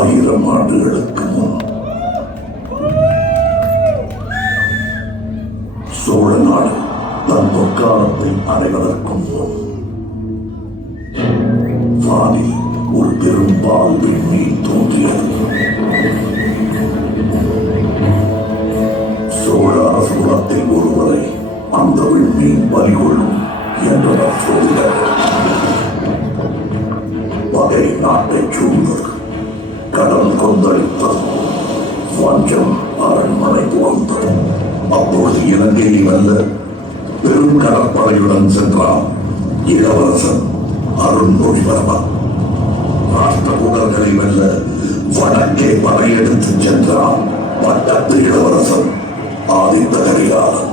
1000 ஆண்டுகளுக்கு முன் சோழ நாடு தன் பொற்காலத்தில் அடைவதற்கும் முன் வானில் ஒரு பெரும்பால் விண்மீன் தோன்றியது. சோழ அரசுலத்தில் ஒருவரை அந்த விண்மீன் பறிகொள்ளும் என்றனர் சோழர். பகை நாட்டை சூழ்ந்தது, கடல் கொந்தளித்தது, வஞ்சம் அரண்மனை புகுந்தது. அப்பொழுது இலங்கையை வெல்ல பெரும் கடற்படையுடன் சென்றான் இளவரசன் அருண்மொழிவர்மன். ராஷ்டிரகூடர்களை வெல்ல வடக்கே படையெடுத்து சென்றான் பட்டத்து இளவரசன் ஆதித்த கரிகாலன்.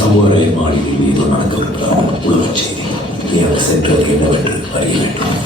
சமூக மாளிகையில் ஏதோ நடக்கவிருப்பதாக உலக செய்தி. எனக்கு சென்றது என்னவென்று அறிய வேண்டும்.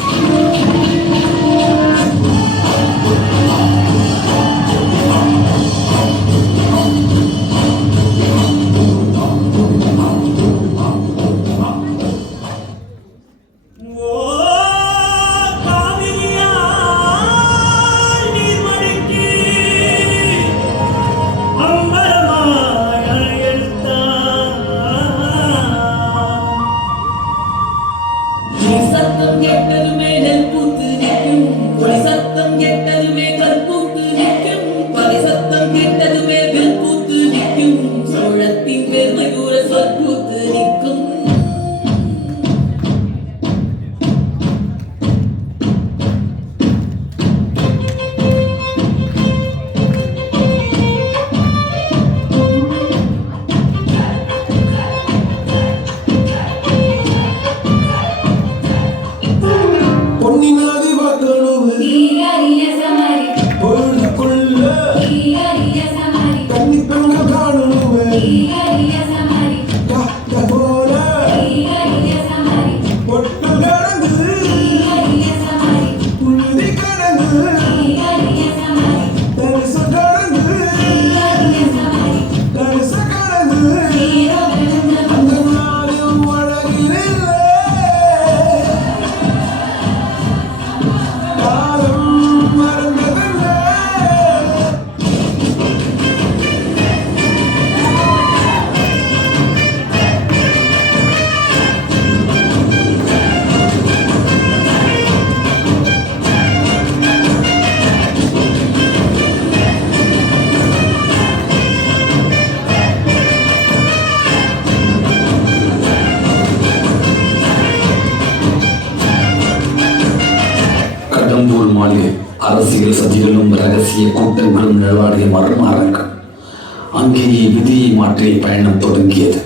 கடம்பூர் மாளிகை அரசியல் சதிகளும் ரகசிய கூட்டங்களும் நிலவாடிய மர்ம அரங்கம். அங்கேயே விதியை மாற்றிய பயணம் தொடங்கியது.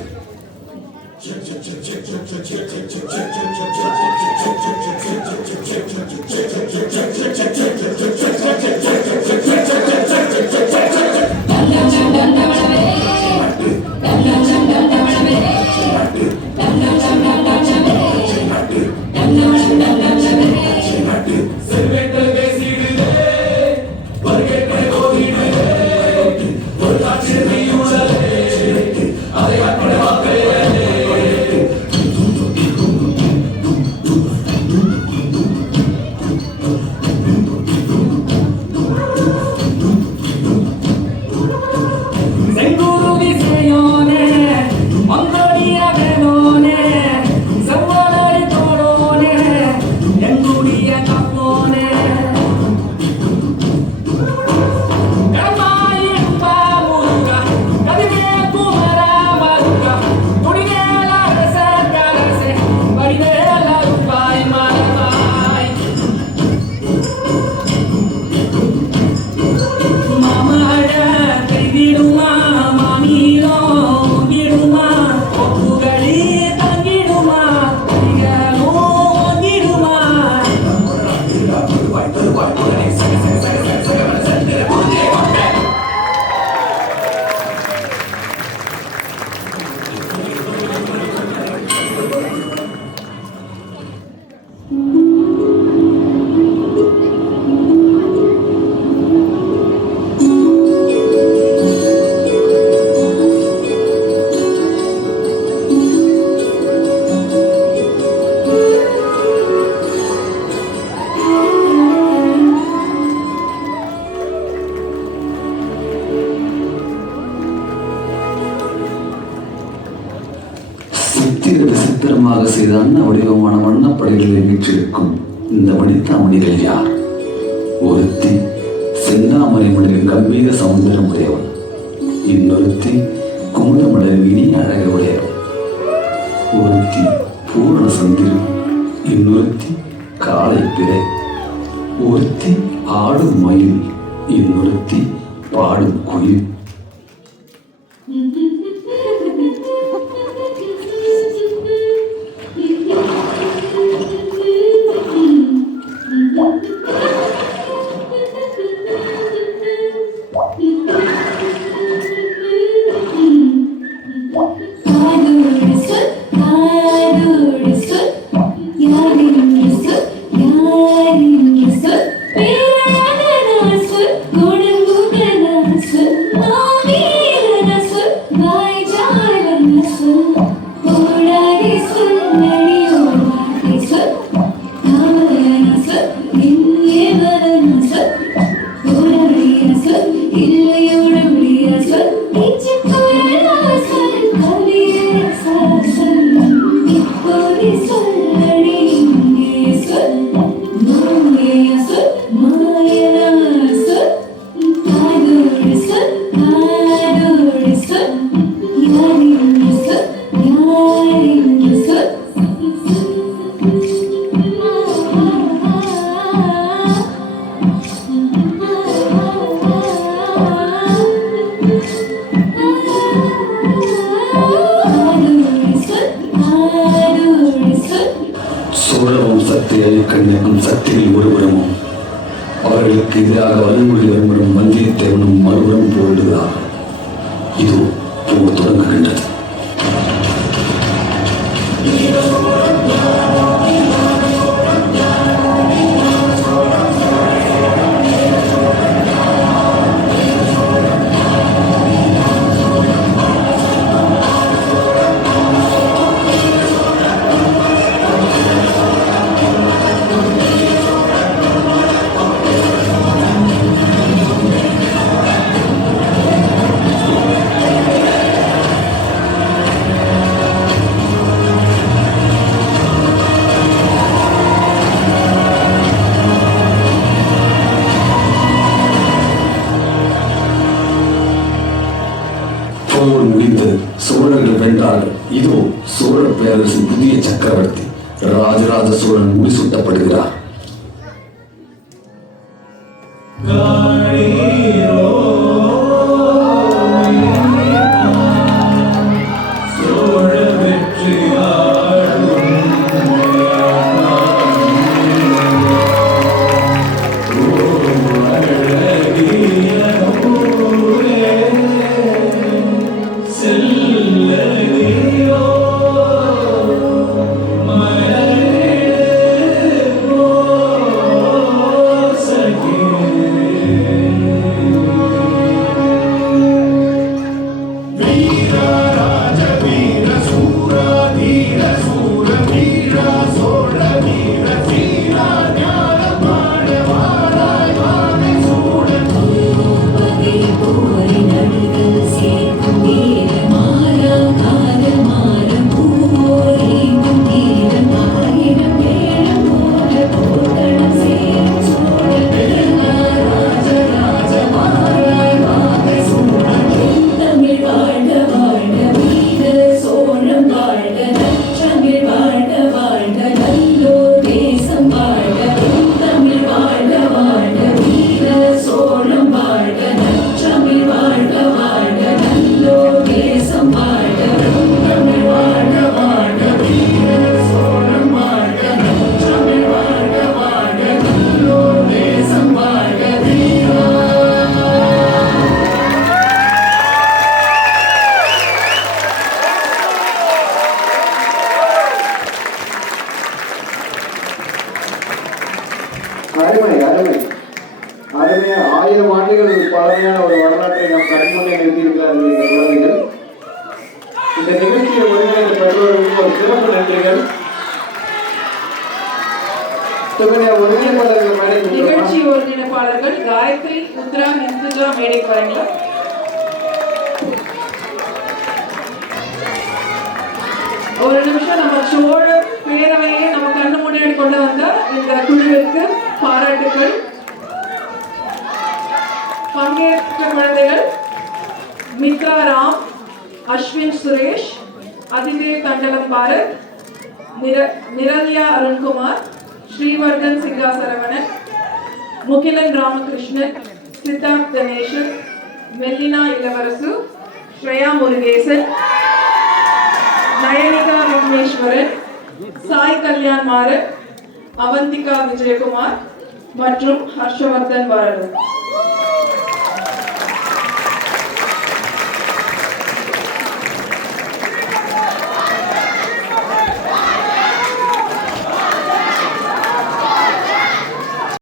வண்ணப்படைகளை வீற்றிருக்கும் இந்த வனிதாமணிகள் யார்? ஒருத்தி செந்தாமரை மலரின் கம்பீர சௌந்தரம் உடையவன், இன்னொருத்தி குமுதமலரின் இனிய அழகு உடையவன், ஒருத்தி பூர்ண சந்திரன், இன்னொருத்தி காலை பிறை, ஒருத்தி ஆடும் மயில், இன்னொருத்தி பாடும் குயில். சோழ வம்சத்தை அழிக்கண்ணிக்கும் சக்தியில் ஒருபுறமும் அவர்களுக்கு எதிராக வன்மொழி வரும்படும் வந்தியத்தேவனும் மறுபுறம் போரிடுகிறார். இது போர் தொடங்குகின்றது. போர் முடிந்து சோழர்கள் வென்றார்கள். இதோ சோழ பேரரசின் புதிய சக்கரவர்த்தி ராஜராஜ சோழன் முடிசூட்டப்படுகிறார். அருமை அருமை அருமையா 1000 ஆண்டுகள் பழமையான ஒரு வரலாற்றை நாம் கண்முன்னே நிறுத்தியிருக்கிறார்கள் இந்த குழந்தைகள். இந்த நிகழ்ச்சியை ஒருங்கிணைந்த பெற்றோர்களுக்கு ஒரு சிறப்பு நன்றிகள். நிகழ்ச்சி ஒருங்கிணைப்பாளர்கள் காயத்ரி, உத்ரா, இந்துஜா மேடை பாருங்க. ஒரு நிமிஷம் நம்ம சோழ பேரவையே நமக்கு கொண்டு வந்த இந்த குழுவிற்கு பாராட்டுக்கள். பங்கேற்ற குழந்தைகள் மித்ரா ராம், அஸ்வின் சுரேஷ், அதிதேவ் தண்டலம் பாரத், நிரல்யா அருண்குமார், ஸ்ரீவர்தன் சிங்கா சரவணன், முகிலன் ராமகிருஷ்ணன், சித்தார்த் கணேசன், மெல்லினா இளவரசு, ஸ்ரேயா முருகேசன், நயனிகா விக்னேஸ்வரன், சாய் கல்யாண் மாறன், அவந்திகா விஜயகுமார் மற்றும் ஹர்ஷவர்தன் வரடு.